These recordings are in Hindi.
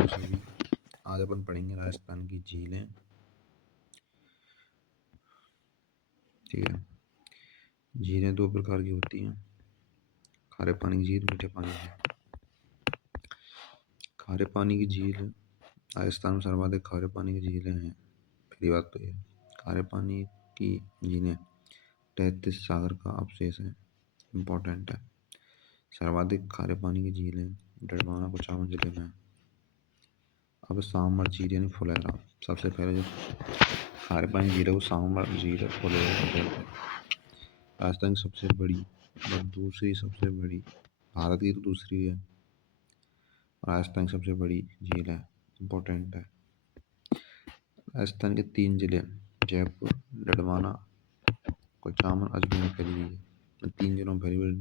हो सभी। आज अपन पढ़ेंगे राजस्थान की झीलें। ठीक है। झीलें दो प्रकार की होती हैं, खारे पानी की झील, मीठे पानी की झील। खारे पानी की झील राजस्थान में सर्वाधिक खारे पानी की झीलें हैं। पहली बात तो ये, खारे पानी की झीलें 33 सागर का अवशेष है, इम्पोर्टेंट है। सर्वाधिक खारे पानी की झीलें डडवाना कुचामन जिले में। अब सांबर झील यानी फुलेरा, सबसे पहले जो खारे पानी झील है वो सांबर झील फुलेरा बोलते हैं। राजस्थान की सबसे बड़ी और दूसरी सबसे बड़ी, भारत की तो दूसरी है, राजस्थान की सबसे बड़ी झील है, इम्पोर्टेंट है। राजस्थान के 3 जिले जयपुर, डडवाना, कुचामन, अजमेर में फैली हुई है। 3 जिलों में फैली हुई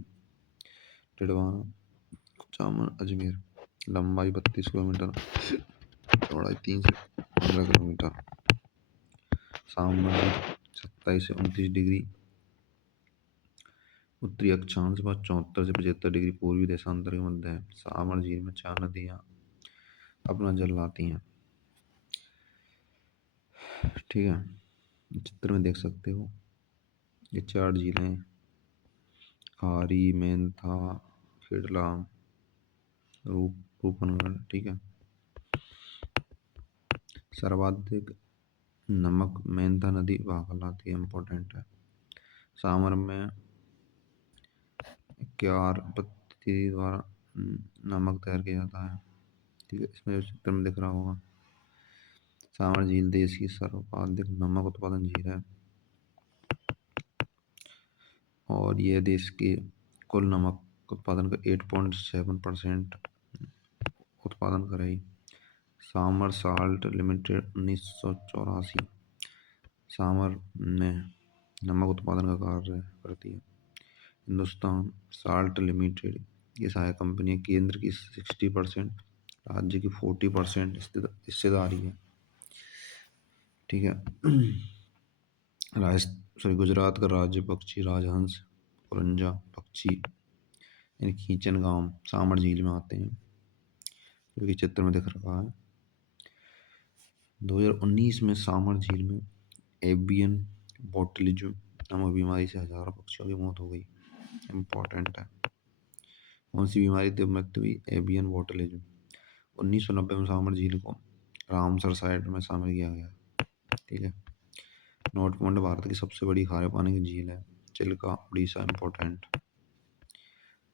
डडवाना, कुचामन, अजमेर। लंबाई 32 किलोमीटर, चौड़ाई 3 से 15 किलोमीटर। सांबर 27 से 29 डिग्री उत्तरी अक्षांश पर, 74 से 75 डिग्री पूर्वी देशांतर के मध्य है। सांबर झील में 4 नदियां अपना जल लाती हैं। ठीक है, चित्र में देख सकते हो ये 4 झीलें, खारी, मेंथा, खेड़ला, रूपनगढ़। ठीक है। सर्वाधिक नमक मेंथा नदी बहाकर लाती है, इम्पोर्टेंट है। सांबर में क्यार पत्ती द्वारा नमक तैयार किया जाता है। ठीक है, इसमें चित्र में दिख रहा होगा। सांबर झील देश की सर्वाधिक नमक उत्पादन झील है और यह देश के कुल नमक उत्पादन का 8.7% उत्पादन कर रही। सांबर साल्ट लिमिटेड 1984 सांबर में नमक उत्पादन का कार्य करती है। हिंदुस्तान साल्ट लिमिटेड ये सहायक कंपनी है। केंद्र की 60%, राज्य की 40% हिस्सेदारी है। ठीक है। गुजरात का राज्य पक्षी राजहंस, कुरंजा पक्षी यानी खींचन गांव सांबर झील में आते हैं, जो कि चित्र में दिख रहा है। 2019 में सांबर झील में एवियन बोटुलिज्म नामक बीमारी से हजारों पक्षियों की मौत हो गई, इम्पोर्टेंट है। कौन सी बीमारी से मृत्यु हुई? Avian botulism. 1990 में सांबर झील को रामसर साइट में शामिल किया गया। ठीक है। नोटकुंड भारत की सबसे बड़ी खारे पानी की झील है। चिल्का उड़ीसा, इम्पोर्टेंट।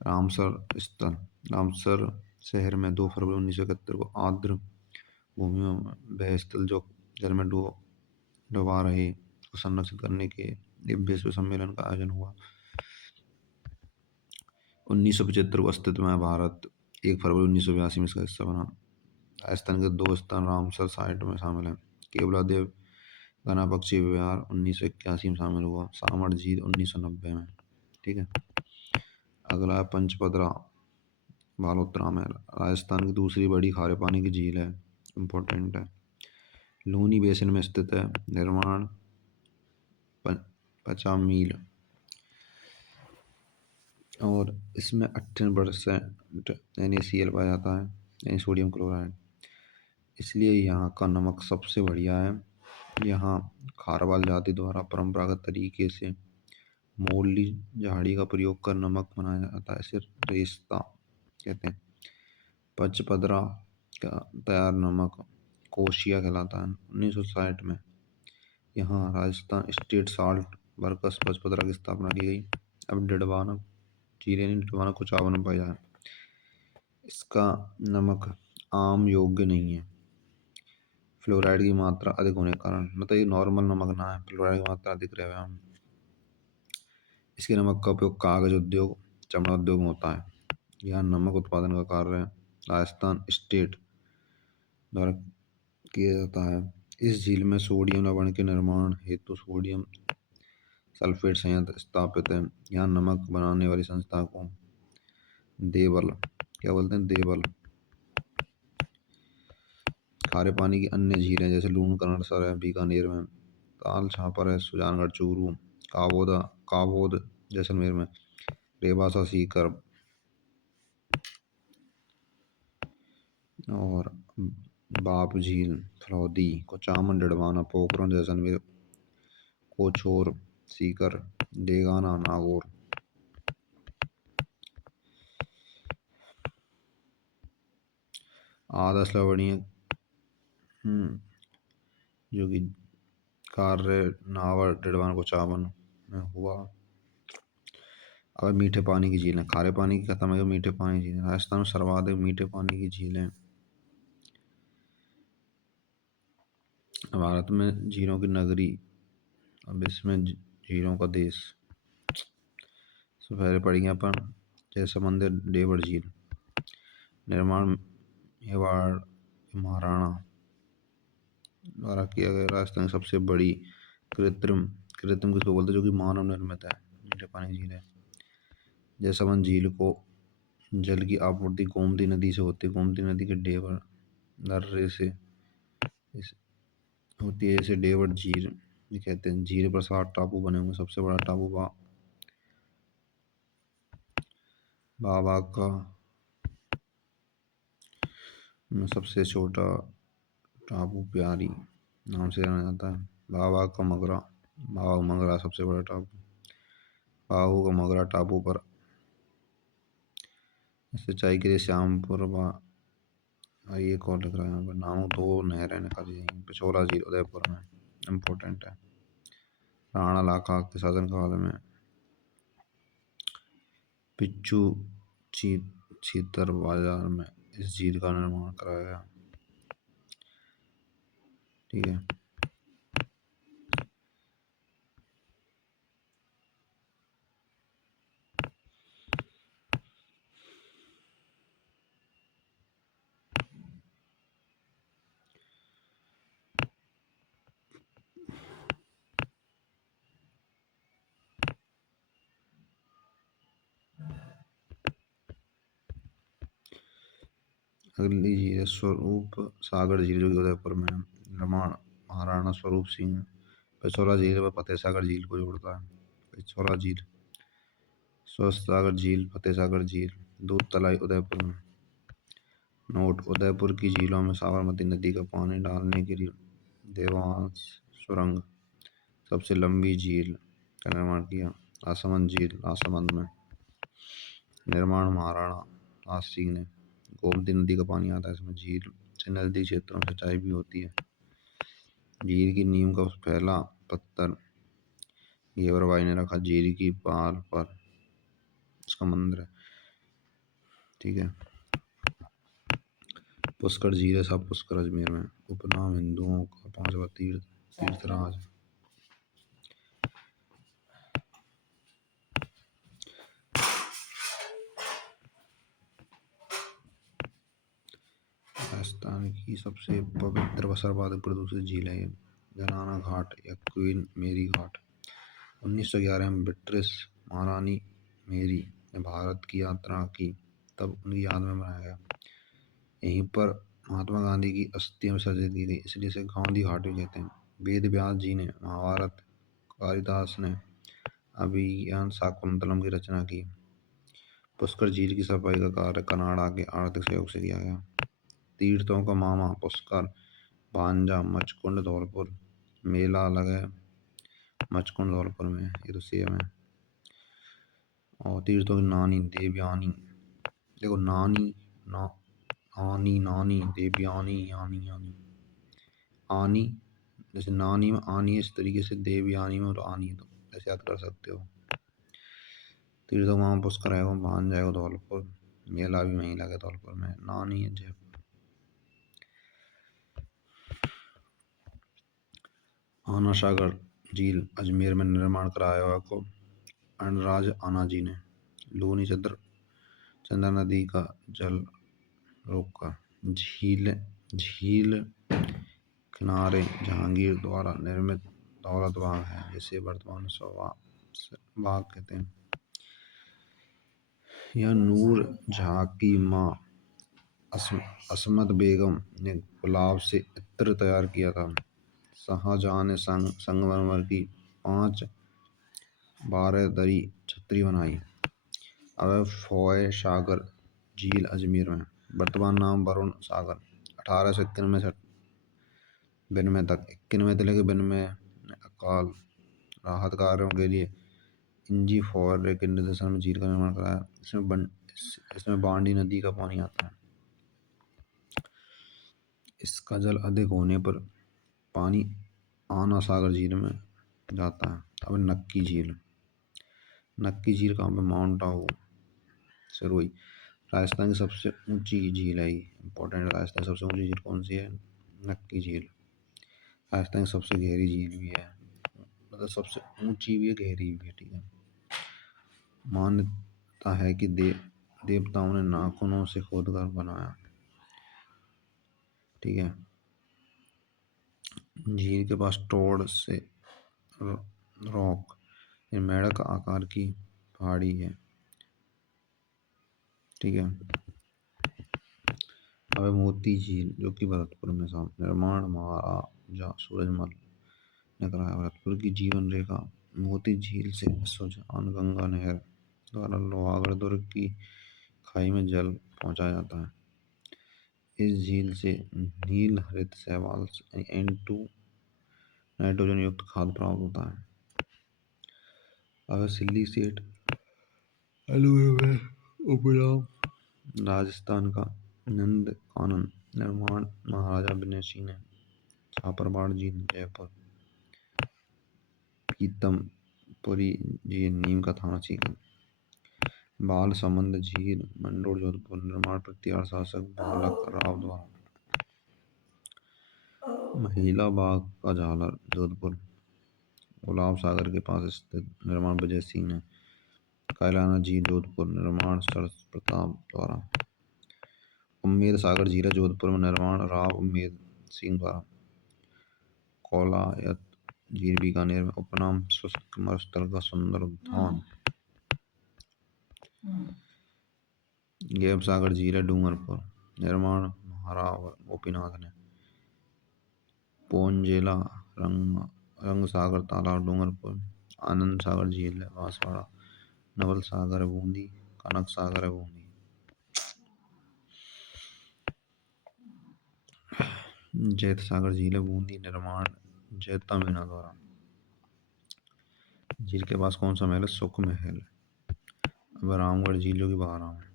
रामसर स्थल, रामसर शहर में 2 फरवरी 1971 को आर्द्र भूमि में वह स्थल जो जल में डुबा रहे को संरक्षित करने के लिए विश्व सम्मेलन का आयोजन हुआ। 1975 को अस्तित्व में भारत 1 फरवरी 1982 में इसका हिस्सा बना। राजस्थान के 2 स्थान रामसर साइट में शामिल हैं। केवलादेव घना पक्षी विहार 1981 में शामिल हुआ। सांबर झील 1990 में। ठीक है। अगला पंचपदरा बालोतरा में, राजस्थान की दूसरी बड़ी खारे पानी की झील है, इम्पोर्टेंट है। लूनी बेसिन में स्थित है। निर्माण 50 मील और इसमें 98% NaCl पाया जाता है, यानी सोडियम क्लोराइड। इसलिए यहाँ का नमक सबसे बढ़िया है। यहाँ खारवाल जाति द्वारा परंपरागत तरीके से मोरली झाड़ी का प्रयोग कर नमक बनाया जाता है, इसे रेस्ता कहते हैं। पचपदरा का तैयार नमक कोशिया कहलाता है। 1960 में यहाँ Rajasthan state salt workers Pachpadra की स्थापना की गई। अब डडवाना झील डडवाना कुचामन में पाया है। इसका नमक आम योग्य नहीं है, फ्लोराइड की मात्रा अधिक होने के कारण। मतलब ये नॉर्मल नमक ना है, फ्लोराइड की मात्रा अधिक रहे हम। इसके नमक का उपयोग कागज उद्योग, चमड़ा उद्योग में होता है। यहाँ नमक उत्पादन का कार्य राजस्थान स्टेट द्वारा किया जाता है। इस झील में सोडियम लवण के निर्माण हेतु सोडियम सल्फेट संयंत्र स्थापित है। यहाँ नमक बनाने वाली संस्था को देवल, क्या बोलते हैं, देवल। खारे पानी की अन्य झीलें जैसे लूणकरणसर है बीकानेर में, ताल छापर है सुजानगढ़ चूरू, काबोद जैसलमेर में, रेवासा सीकर और बाप झील, फलौदी, कोचामन, डिडवाना, पोखरण, जैसलमेर, कोछोर, सीकर, डेगाना, नागौर। आदर्श लवणीय जो कि कार्य नावर, डिडवाना, कोचामन में हुआ। और मीठे पानी की झीलें, खारे पानी की खत्म है, मीठे पानी की झीलें। राजस्थान में सर्वाधिक मीठे पानी की झीलें। भारत में झीलों की नगरी, अब इसमें झीलों का देश। सबसे पहले पढ़ेंगे अपन जैसलमेर डेवढ़ झील। निर्माण मेवाड़ के महाराणा द्वारा किया गया। राजस्थान की सबसे बड़ी कृत्रिम कृत्रिम किसको बोलते हैं, जो कि मानव निर्मित है मीठे पानी की झील है। जैसलमेर झील को जल की आपूर्ति गोमती नदी से होती है। गोमती नदी के डेवढ़ दर्रे से होती है। जैसे डेवढ़ झील ये कहते हैं। झील पर 7 टापू बने हुए। सबसे बड़ा टापू बाबा का, सबसे छोटा टापू प्यारी नाम से जाना जाता है। बाबा का मगरा, बाबा मगरा सबसे बड़ा टापू। बाबू का मगरा टापू पर सिंचाई के लिए श्यामपुर ये कौन लिख रहा है यहाँ पर, नामक 2 नहरें निकाली जाएंगी। पिछोला झील उदयपुर में इम्पोर्टेंट है। राणा लाखा के शासनकाल में पिच्चू छीतर बाजार में इस झील का निर्माण कराया गया। ठीक है। अगली झील है स्वरूप सागर झील, जो कि उदयपुर में है। निर्माण महाराणा स्वरूप सिंह। पिछोला झील व फतेह सागर झील को जोड़ता है। पिछोला झील, स्वस्थ सागर झील, फतेह सागर झील, दूध तलाई उदयपुर में। नोट, उदयपुर की झीलों में साबरमती नदी का पानी डालने के लिए देवांश सुरंग सबसे लंबी झील का निर्माण किया। राजसमंद झील राजसमंद में। निर्माण महाराणा राज सिंह ने। गोमती नदी का पानी आता है इसमें। झील से नजदीक क्षेत्रों में सिंचाई भी होती है। झील की नींव का पहला पत्थर घेवरबाई ने रखा। झील की पार पर इसका मंदिर है। ठीक है। पुष्कर झील है सब पुष्कर अजमेर में। उपनाम हिंदुओं का 5वां तीर्थराज। राजस्थान की सबसे पवित्र व सर्वाधिक प्रदूषित झील है जनाना घाट या क्वीन मेरी घाट। 1911 में ब्रिटिश महारानी मेरी ने भारत की यात्रा की, तब उनकी याद में बनाया गया। यहीं पर महात्मा गांधी की अस्थियां विसर्जित की गई, इसलिए इसे गांधी घाट भी कहते हैं। वेद व्यास जी ने महाभारत, कालिदास ने अभिज्ञान शाकुंतलम की रचना की। पुष्कर झील की सफाई का कार्य कनाडा के आर्थिक सहयोग से किया गया। तीर्थों का मामा पुष्कर, भांजा, मचकुंड, धौलपुर। मेला लगे मचकुंड धौलपुर में, ये तो सेम है। और तीर्थों की नानी देवयानी, देखो नानी ना आनी नानी देवयानी यानी यानी आनी, जैसे नानी में आनी है, इस तरीके से देवयानी में और आनी है, तो ऐसे याद कर सकते हो। तीर्थों का मामा पुष्कर है, वो भांजा है धौलपुर। मेला भी वहीं लगे धौलपुर में। नानी है जयपुर। आना सागर झील अजमेर में निर्माण कराया हुआ को अनराज आना जी ने। लूनी चंद्र नदी का जल रोका। झील झील किनारे जहांगीर द्वारा निर्मित दौलत बाग है, जिसे वर्तमान बाग कहते हैं। यह नूर जहाँ की माँ असमत बेगम ने गुलाब से इत्र तैयार किया था। शाहजहां ने संगमरमर की 5 बारहदरी छतरी बनाई। अब फोय सागर झील अजमेर में। वर्तमान नाम वरुण सागर। 1891 से 92 तक, 91 से लेकर 92 अकाल राहत कार्यों के लिए इंजी फॉर के निर्देशन में झील का निर्माण कराया। इसमें बांडी नदी का पानी आता है। इसका जल अधिक होने पर पानी आना सागर झील में जाता है। अब नक्की झील। नक्की झील कहाँ पे? माउंट आबू सिरोही, राजस्थान की सबसे ऊंची झील है। इंपॉर्टेंट, राजस्थान की सबसे ऊंची झील कौन सी है? नक्की झील। राजस्थान की सबसे गहरी झील भी है, मतलब सबसे ऊंची भी है, गहरी भी है। ठीक है। मान्यता है कि देवताओं ने नाखूनों से खोदकर बनाया। ठीक है। झील के पास टोड से रॉक, मेढक आकार की पहाड़ी है। ठीक है। अब मोती झील जो कि भरतपुर में निर्माण महाराजा सूरजमल ने कराया। भरतपुर की जीवन रेखा। मोती झील से सुजान गंगा नहर द्वारा लोहागढ़ दुर्ग की खाई में जल पहुंचाया जाता है। इस झील से नील हरित शैवाल N2 नाइट्रोजन युक्त खाद प्राप्त होता है। अब सिल्ली सेठ उपनाम राजस्थान का नंद कानन, निर्माण महाराजा विनय सिंह ने। छापरबाड़ झील जयपुर। पीतमपुरी झील नीम का थाना सीकर। बाल समंद झील मंडोर जोधपुर, निर्माण पृथ्वीराज शासक बालक राव द्वारा। महिला बाग का झालर जोधपुर, गुलाब सागर के पास स्थित, निर्माण विजय सिंह ने। कैलाना झील जोधपुर, निर्माण सर प्रताप द्वारा। उम्मेद सागर झील जोधपुर में, निर्माण राव उम्मेद सिंह द्वारा। कोलायत झील बीकानेर में, उपनाम शुष्क मरुस्थल का सुंदर उद्यान। गैब सागर झील डूंगरपुर, निर्माण महाराव गोपीनाथ ने। पोंजेला रंग सागर तालाब डूंगरपुर। आनंद सागर झील है बांसवाड़ा। नवल सागर है बूंदी। कनक सागर है बूंदी। जैत सागर झील है बूंदी, निर्माण जैता मीना द्वारा। झील के पास कौन सा महल है? सुख महल। अब रामगढ़ झील जो कि बहाराम है,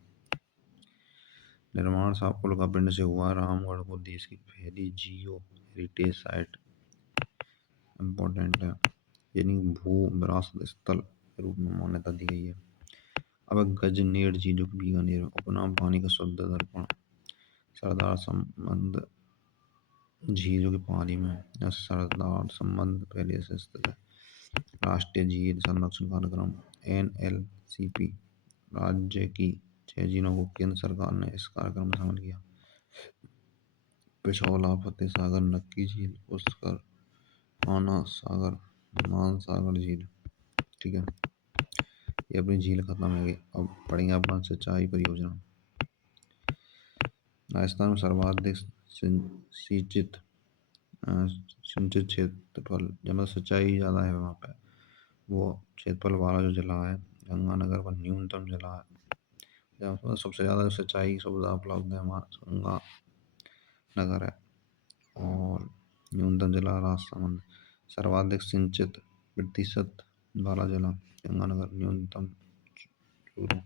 निर्माण साहब उल्का पिंड से हुआ। रामगढ़ को देश की पहली जियो हेरिटेज साइट इम्पोर्टेंट है, यानी भू विरासत स्थल के रूप में मान्यता दी गई है। अब गजनेर झील जो कि बीकानेर में, उपनाम पानी का शुद्ध दर्पण। सरदार संबंध झील जो कि पाली में है, सरदार संबंध पहले से स्थित है। राष्ट्रीय झील संरक्षण कार्यक्रम NLCP, राज्य की 6 झीलों को केंद्र सरकार ने इस कार्यक्रम में शामिल किया। पिछोला, फतेह सागर, नक्की झील, पुष्कर, आना सागर, मान सागर झील। ठीक है। ये अपनी झील खत्म हो गई। अब पढ़ेंगे अपन सिंचाई परियोजना। राजस्थान में सर्वाधिक सिंचित क्षेत्रफल, जहाँ सिंचाई ज़्यादा है वहाँ पे, वो क्षेत्रफल वाला जो जिला है गंगानगर पर न्यूनतम जिला है। जहाँ सबसे ज़्यादा सिंचाई सुविधा उपलब्ध है वहाँ गंगानगर है। और न्यूनतम जिला राजसमंद। सर्वाधिक सिंचित प्रतिशत वाला जिला गंगानगर, न्यूनतम चूरू।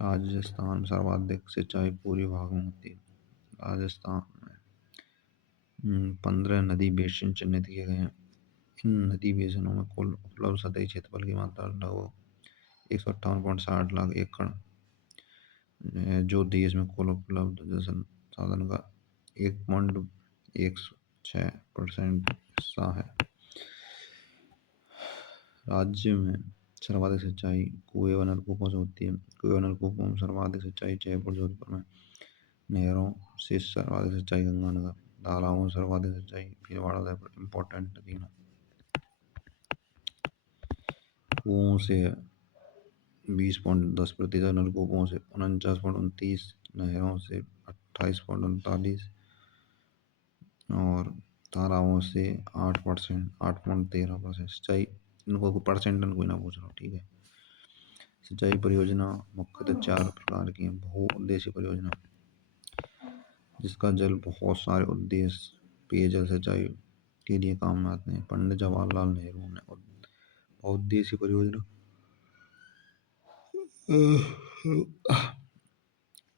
राजस्थान में सर्वाधिक सिंचाई पूर्वी भाग में होती है। राजस्थान में 15 नदी बेसिन चिन्हित किए गए हैं। इन नदी बेसिनों में कुल उपलब्ध सतही क्षेत्रफल की मात्रा लगभग 158.60 लाख एकड़ है, जो देश में कुल उपलब्ध जल संसाधन का 1.16% हिस्सा है। राज्य में सर्वाधिक सिंचाई कुएं व नलकूपों से होती है। कुएं व नलकूपों में सर्वाधिक सिंचाई जयपुर जोधपुर में। नहरों से सर्वाधिक सिंचाई गंगानगर। तालाबों में सर्वाधिक सिंचाई भीलवाड़ा उदयपुर, इम्पोर्टेंट तीनों। कुओं से 20.10%, नलकूपों से 49.29%, नहरों से 28.39% और तालाबों से 8%, 8.13% सिंचाई। इनको परसेंट कोई ना पूछ रहा हो। ठीक है। सिंचाई परियोजना मुख्यतः 4 प्रकार की हैं। बहु उद्देश्य परियोजना, जिसका जल बहुत सारे उद्देश्य पेयजल सिंचाई के लिए काम में आते हैं। पंडित जवाहरलाल नेहरू ने बहुउद्देशीय परियोजना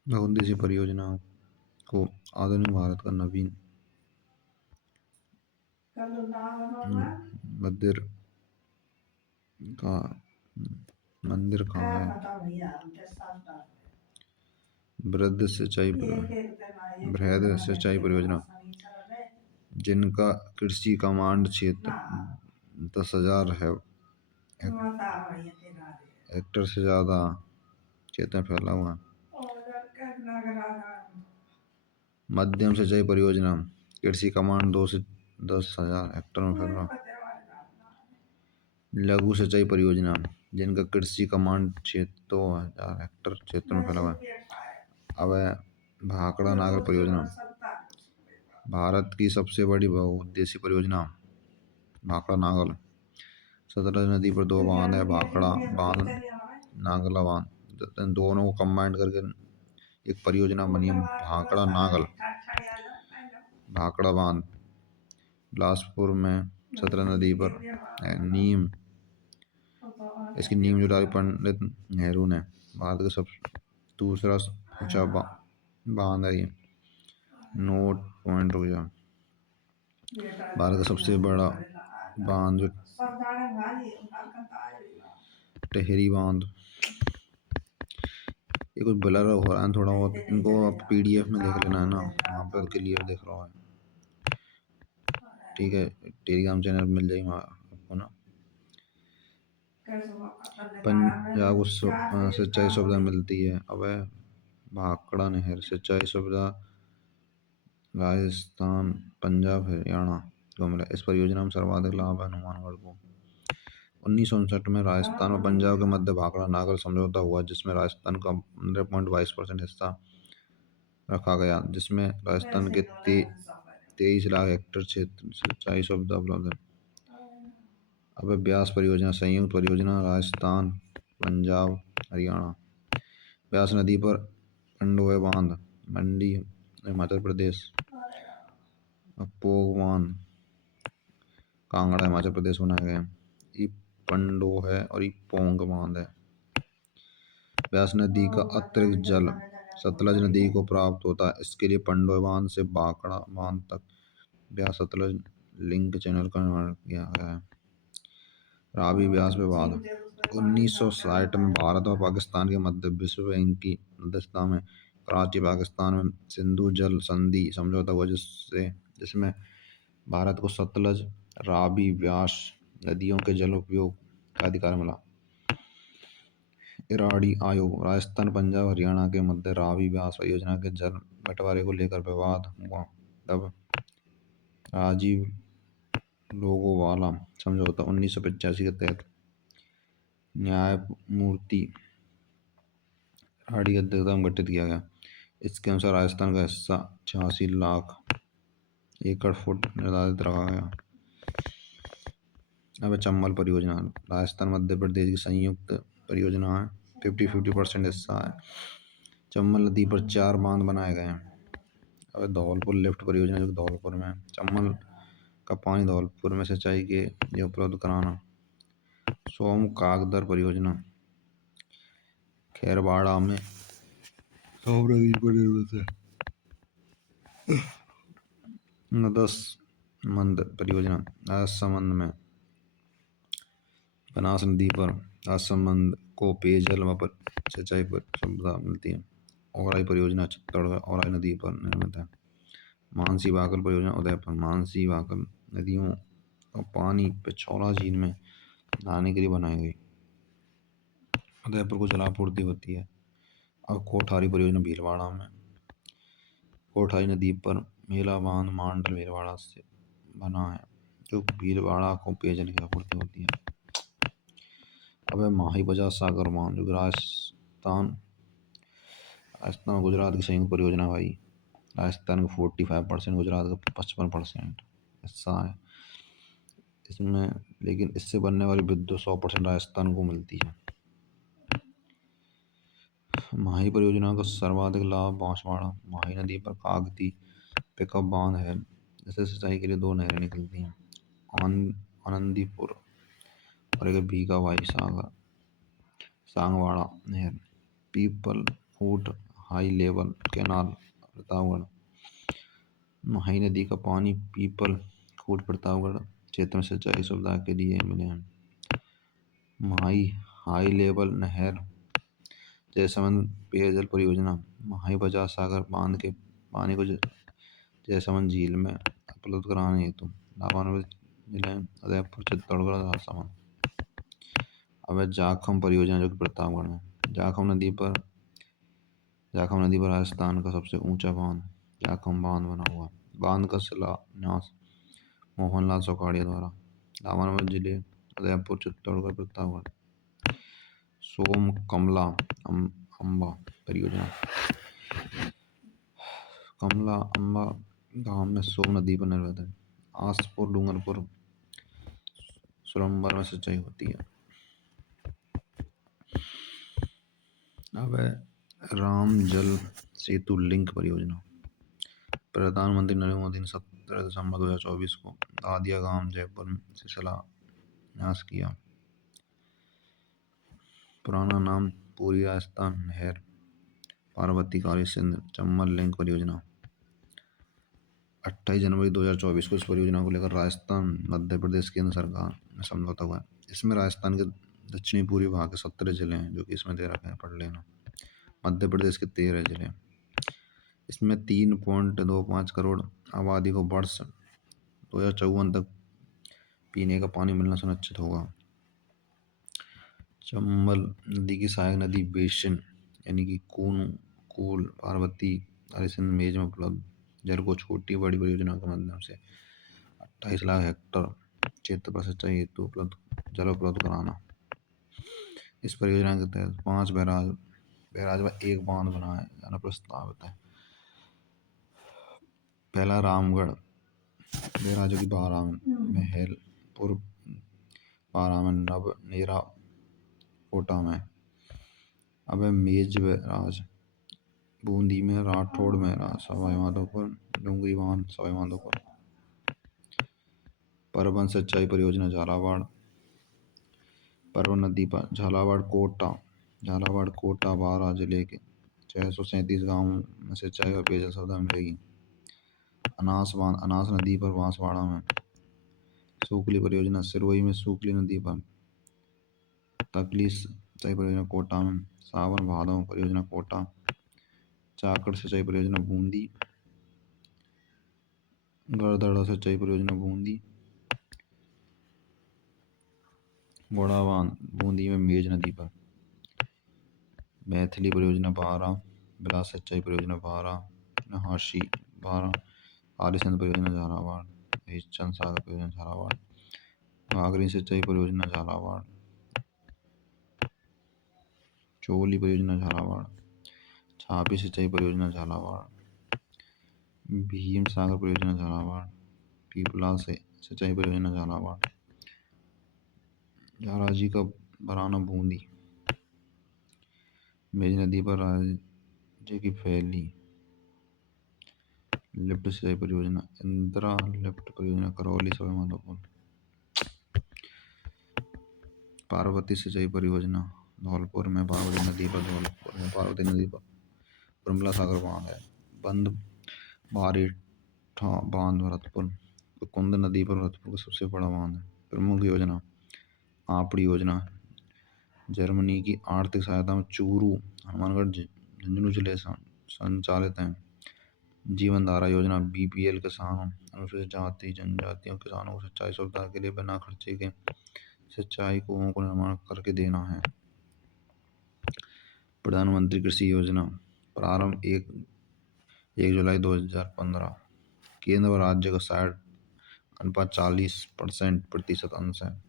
बहुउद्देशीय परियोजनाओं को आधुनिक भारत का नवीन मंदिर का मंदिर कहाँ है? बृहद सिंचाई परियोजना जिनका कृषि कमांड क्षेत्र 10,000 हेक्टेयर से ज्यादा क्षेत्र में फैला हुआ है। मध्यम सिंचाई परियोजना कृषि कमांड 2 से 10,000 हेक्टेयर में फैला। लघु सिंचाई परियोजना जिनका कृषि कमांड क्षेत्र 2,000 हेक्टेयर क्षेत्र में फैला हुआ है। अब है भाखड़ा नागर परियोजना, भारत की सबसे बड़ी बहुउद्देशीय परियोजना भाखड़ा नागल। सतलज नदी पर 2 बांध है, भाखड़ा बांध, नागला बांध। दोनों को कंबाइंड करके एक परियोजना बनी है भाखड़ा नागल। भाखड़ा बांध बिलासपुर में सतलज नदी पर है। नीम इसकी नीम जो डाली पंडित नेहरू ने। भारत का सब दूसरा ऊंचा बांध है ये। नोट पॉइंट हो गया। भारत का सबसे बड़ा बांध जो टेहरी बांध। ये कुछ ब्लर हो रहा है थोड़ा बहुत, इनको आप PDF में देख लेना है ना, वहाँ पर क्लियर देख रहा है। ठीक है, टेलीग्राम चैनल मिल जाएगी आपको ना। पंजाब को सिंचाई सुविधा मिलती है। अब है भाखड़ा नहर सिंचाई सुविधा राजस्थान, पंजाब, हरियाणा को मिला। इस परियोजना में सर्वाधिक लाभ है हनुमानगढ़ को। 1959 में राजस्थान और पंजाब के मध्य भाखड़ा नागल समझौता हुआ, जिसमें राजस्थान का 15.22% हिस्सा रखा गया, जिसमें राजस्थान के 23 लाख हेक्टेयर क्षेत्र सिंचाई सुविधा उपलब्ध है। अब ब्यास परियोजना संयुक्त परियोजना राजस्थान, पंजाब, हरियाणा। ब्यास नदी पर पंडोह बांध मंडी हिमाचल प्रदेश। पोग बांध कांगड़ा हिमाचल प्रदेश बनाए गए हैं। ये पंडोह है और ये पोंग बांध है। ब्यास नदी का अतिरिक्त जल सतलज नदी को प्राप्त होता है। इसके लिए पंडोह बांध से भाखड़ा बांध तक ब्यास सतलज लिंक चैनल का निर्माण किया गया है। रावी ब्यास विवाद 1960 में भारत और पाकिस्तान के मध्य विश्व बैंक की मध्यस्थता में कराची पाकिस्तान में सिंधु जल संधि समझौता हुआ, जिसमें भारत को सतलज, रावी, ब्यास नदियों के जल उपयोग का अधिकार मिला। इराडी आयोग राजस्थान, पंजाब, हरियाणा के मध्य रावी ब्यास परियोजना के जल बंटवारे को लेकर विवाद हुआ। तब राजीव लोगोवाला समझौता 1985 के तहत न्यायमूर्ति इराडी की अध्यक्षता में गठित किया गया। इसके अनुसार राजस्थान का हिस्सा 86 लाख एकड़ फुट निर्धारित रखा गया। अब चंबल परियोजना राजस्थान मध्य प्रदेश की संयुक्त परियोजना है। 50-50% हिस्सा है। चंबल नदी पर 4 बांध बनाए गए हैं। अब धौलपुर लिफ्ट परियोजना जो धौलपुर में चंबल का पानी धौलपुर में सिंचाई के लिए उपलब्ध कराना। सोम कागदर परियोजना खेरवाड़ा में सोम नदी पर निर्मित है। नदसमंद परियोजना राजसमंद में बनास नदी पर राजसमंद को पेयजल व सिंचाई पर सुविधा मिलती है। औराई परियोजना छत्तीसगढ़ औराई नदी पर निर्मित है। मानसी वाकल परियोजना उदयपुर मानसी वाकल नदियों का पानी पिछौला झील में नहाने के लिए बनाई गई। उदयपुर को जलापूर्ति होती है। अब कोठारी परियोजना भीलवाड़ा में कोठारी नदी पर मेला बांध मांडल भीलवाड़ा से बना है, जो भीलवाड़ा को पेयजल की आपूर्ति होती है। अब माही बजाज सागर बांध जो राजस्थान और गुजरात की संयुक्त परियोजना भाई। राजस्थान का 45%, गुजरात का 55% हिस्सा है इसमें, लेकिन इससे बनने वाली विद्युत 100% राजस्थान को मिलती है। माही परियोजना का सर्वाधिक लाभ बांसवाड़ा माही नदी पर कागती पिकअप बांध है, जिससे सिंचाई के लिए दो नहरें निकलती हैं, आनंदीपुर और एक भीगा भाई सागर सांगवाड़ा नहर। पीपल फूट हाई लेवल कैनाल प्रतापगढ़ माही नदी का पानी पीपल फूट प्रतापगढ़ क्षेत्र में सिंचाई सुविधा के लिए मिले हैं। माही हाई लेवल नहर जयसमंद पेयजल परियोजना माही बजाज सागर बांध के पानी को जयसमंद झील में उपलब्ध कराने हेतु लाभान्वित जिले उदयपुर चित्तौड़गढ़ राजसमंद। अब है जाखम परियोजना जो कि प्रतापगढ़ में जाखम नदी पर राजस्थान का सबसे ऊंचा बांध जाखम बांध बना हुआ। बांध का शिलान्यास मोहनलाल सोकाड़िया द्वारा। लाभान्वित जिले उदयपुर चित्तौड़गढ़ प्रतापगढ़। सोम कमला अम्बा परियोजना कमला अम्बा गांव में सोम नदी पर निर्मित है। आसपुर डूंगरपुर सुरंबर में सिंचाई होती है। अब है राम जल सेतु लिंक परियोजना। प्रधानमंत्री नरेंद्र मोदी ने 17 दिसंबर 2024 को दादिया गांव जयपुर से शिलान्यास किया। पुराना नाम पूरी राजस्थान नहर पार्वती काली सिंध चंबल लिंक परियोजना। 28 जनवरी 2024 को इस परियोजना को लेकर राजस्थान मध्य प्रदेश केंद्र सरकार में समझौता हुआ है। इसमें राजस्थान के दक्षिणी पूर्वी भाग के 17 जिले हैं जो कि इसमें दे रखे हैं, पढ़ लेना। मध्य प्रदेश के 13 जिले। इसमें 3.25 करोड़ आबादी को वर्ष 2054 तक पीने का पानी मिलना सुनिश्चित होगा। चंबल नदी की सहायक नदी बेसिन यानी कि कूनू कूल पार्वती हरिसिंध मेज में उपलब्ध जल को छोटी बड़ी परियोजना के माध्यम से 28 लाख हेक्टेयर क्षेत्र पर सिंचाई हेतु जल उपलब्ध कराना। इस परियोजना के तहत 5 बैराज व एक बांध बनाया जाना प्रस्तावित है। पहला रामगढ़ बैराज की बारा में हेलपुर बारा में नवनेरा कोटा में। अब है मेज बैराज बूंदी में राठौड़ में सवाई माधोपुर डूंगरी बांध सवाई माधोपुर। परवन सिंचाई परियोजना झालावाड़ परवन नदी पर झालावाड़ कोटा बारा जिले के 637 गांव में सिंचाई और पेयजल सुविधा मिलेगी। अनास नदी पर बांसवाड़ा में। सूखली परियोजना सिरोही में सूखली नदी पर। तकली सिंचाई परियोजना कोटा में। सावन भादव परियोजना कोटा। चाकड़ सिंचाई परियोजना बूंदी। गड़दड़ा सिंचाई परियोजना बूंदी। बड़ा बांध बूंदी में मेज नदी पर। मैथिली परियोजना बारा। बिलास सिंचाई परियोजना बारा। नहासी बारा। आलिसंद परियोजना झालावाड़। चंद सागर परियोजना झालावाड़। घाघरी सिंचाई परियोजना झालावाड़। चोली परियोजना झालावाड़। छापी सिंचाई परियोजना झालावाड़। भीम सागर परियोजना झालावाड़। पीपला से सिंचाई परियोजना झालावाड़। झाराजी का बराना बूंदी। मेज नदी पर राज्य की फैली लिफ्ट सिंचाई परियोजना। इंदिरा लिफ्ट परियोजना करौली सवाई माधोपुर। पार्वती सिंचाई परियोजना धौलपुर में। पार्वती नदी पर धौलपुर में पार्वती नदी पर उर्मिला सागर बांध है। बंद बारीठा बांध भरतपुर। कुंद नदी पर भरतपुर का सबसे बड़ा बांध है। प्रमुख योजना आपड़ी योजना जर्मनी की आर्थिक सहायता में चूरू हनुमानगढ़ झुंझुनू जिले संचालित है। जीवन धारा योजना बीपीएल किसानों अनुसूचित जाति जनजातियों किसानों को सिंचाई सुविधा के लिए बिना खर्चे के सिंचाई कुओं को निर्माण करके देना है। प्रधानमंत्री कृषि योजना प्रारंभ 1 जुलाई 2015। केंद्र व राज्य का 60:40% अंश है।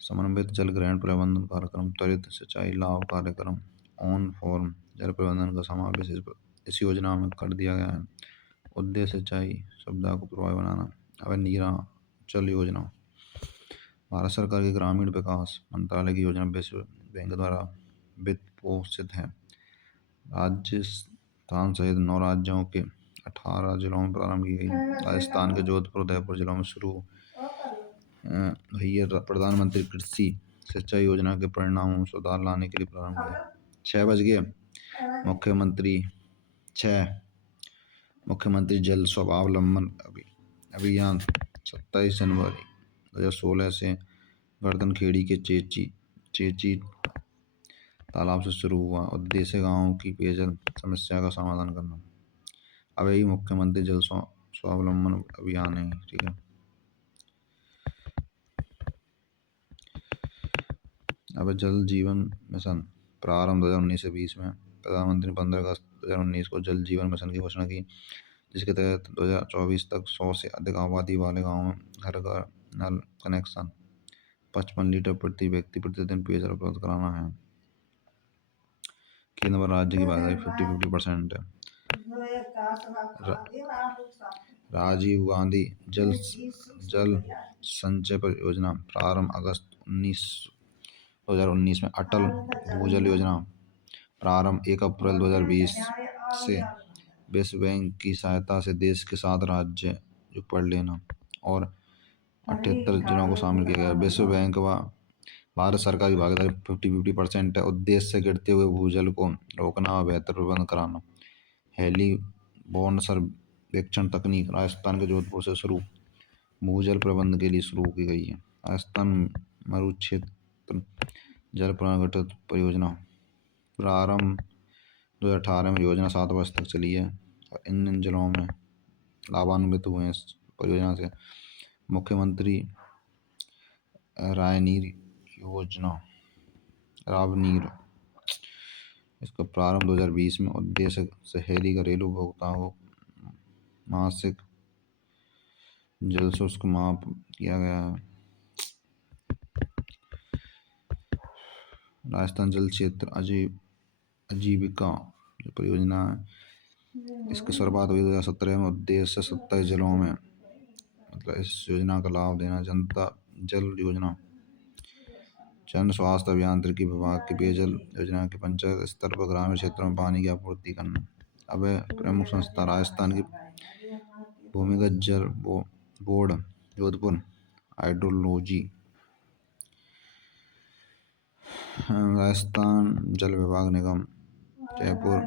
समन्वित जल ग्रहण प्रबंधन कार्यक्रम त्वरित सिंचाई लाभ कार्यक्रम ऑन फॉर्म जल प्रबंधन का समावेश इस योजना में कर दिया गया है। उद्देश्य सिंचाई सुविधा को प्रभावी बनाना। अब नीराजल योजना भारत सरकार के ग्रामीण विकास मंत्रालय की योजना विश्व बैंक द्वारा वित्त पोषित है। राजस्थान सहित 9 राज्यों के 18 जिलों में प्रारंभ की गई। राजस्थान के जोधपुर उदयपुर जिलों में शुरू हुई है। प्रधानमंत्री कृषि सिंचाई योजना के परिणामों में सुधार लाने के लिए प्रारंभ किया। 6 बज गए। मुख्यमंत्री जल स्वावलंबन अभियान 27 जनवरी 2016 से गर्दनखेड़ी के चेची तालाब से शुरू हुआ। उद्देश्य गाँव की पेयजल समस्या का समाधान करना। अब यही मुख्यमंत्री जल स्वावलंबन अभियान है। ठीक है। अब जल जीवन मिशन प्रारंभ 2019 से 20 में प्रधानमंत्री ने 15 अगस्त 2019 को जल जीवन मिशन की घोषणा की, जिसके तहत 2024 तक 100 से अधिक आबादी वाले गाँव में घर घर नल कनेक्शन 55 लीटर प्रति व्यक्ति प्रतिदिन पेयजल उपलब्ध कराना है। केंद्र व राज्य की भागीदारी 50-50% है। राजीव गांधी जल संचय परियोजना प्रारंभ अगस्त 2019 में। अटल भूजल योजना प्रारंभ 1 अप्रैल 2020 से। विश्व बैंक की सहायता से देश के 7 राज्य जो पढ़ लेना और 78 जिलों को शामिल किया गया। विश्व बैंक व भारत सरकार की भागीदारी 50-50% है। उद्देश्य से गिरते हुए भूजल को रोकना और बेहतर प्रबंध कराना। हेलीबॉर्न सर्वेक्षण तकनीक राजस्थान के जोधपुर से शुरू भूजल प्रबंध के लिए शुरू की गई है। राजस्थान मरुक्षेत्र जल पुनर्गठित परियोजना प्रारंभ 2018 में। योजना 7 वर्ष तक चली है और इन जिलों में लाभान्वित हुए हैं इस परियोजना से। मुख्यमंत्री रायनीर योजना रावनीर इसका प्रारंभ 2020 में। उद्देश्य शहरी घरेलू उपभोक्ताओं को मासिक जल शुल्क माफ किया गया है। राजस्थान जल क्षेत्र आजीविका जो परियोजना है, इसकी शुरुआत हुई 2017 में। उद्देश्य 27 जिलों में मतलब इस योजना का लाभ देना। जनता जल योजना जन स्वास्थ्य अभियांत्रिकी विभाग की पेयजल योजना के पंचायत स्तर पर ग्रामीण क्षेत्रों में पानी की आपूर्ति करना। अब प्रमुख संस्था राजस्थान की भूमिगत जल बोर्ड जोधपुर, हाइड्रोलॉजी राजस्थान जल विभाग निगम जयपुर,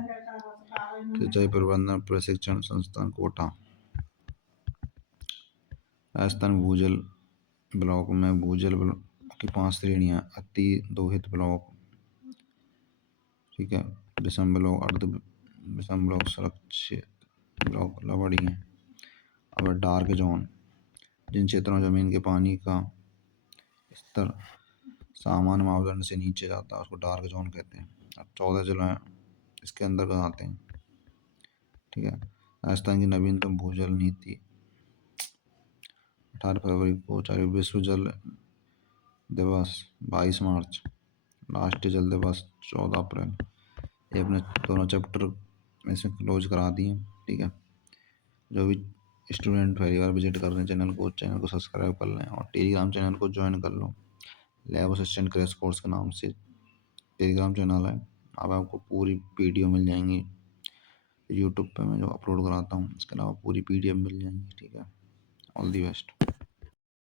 सिंचाई प्रबंधन प्रशिक्षण संस्थान कोटा। राजस्थान भूजल ब्लॉक में भूजल की 5 श्रेणियां। अति दोहित ब्लॉक, ठीक है, विषम ब्लॉक, अर्ध विषम ब्लॉक, सुरक्षित ब्लॉक, लवड़ी है। अब डार्क जोन जिन क्षेत्रों में जमीन के पानी का स्तर सामान्य मापदंड से नीचे जाता है उसको डार्क जोन कहते हैं। अब 14 जिले इसके अंदर आते हैं। ठीक है। राजस्थान की नवीनतम भूजल नीति 18 फरवरी को जारी। विश्व जल दिवस 22 मार्च। राष्ट्रीय जल दिवस 14 अप्रैल। ये अपने दोनों चैप्टर में से क्लोज करा दिए। ठीक है। जो भी स्टूडेंट पहली बार विजिट कर रहे हैं चैनल को सब्सक्राइब कर लें और टेलीग्राम चैनल को ज्वाइन कर लो। लैब असिस्टेंट क्रैश कोर्स के नाम से टेलीग्राम चैनल है। अब आपको पूरी वीडियो मिल जाएंगी यूट्यूब पे मैं जो अपलोड कराता हूँ। इसके अलावा पूरी PDF मिल जाएंगी। ठीक है। All the best.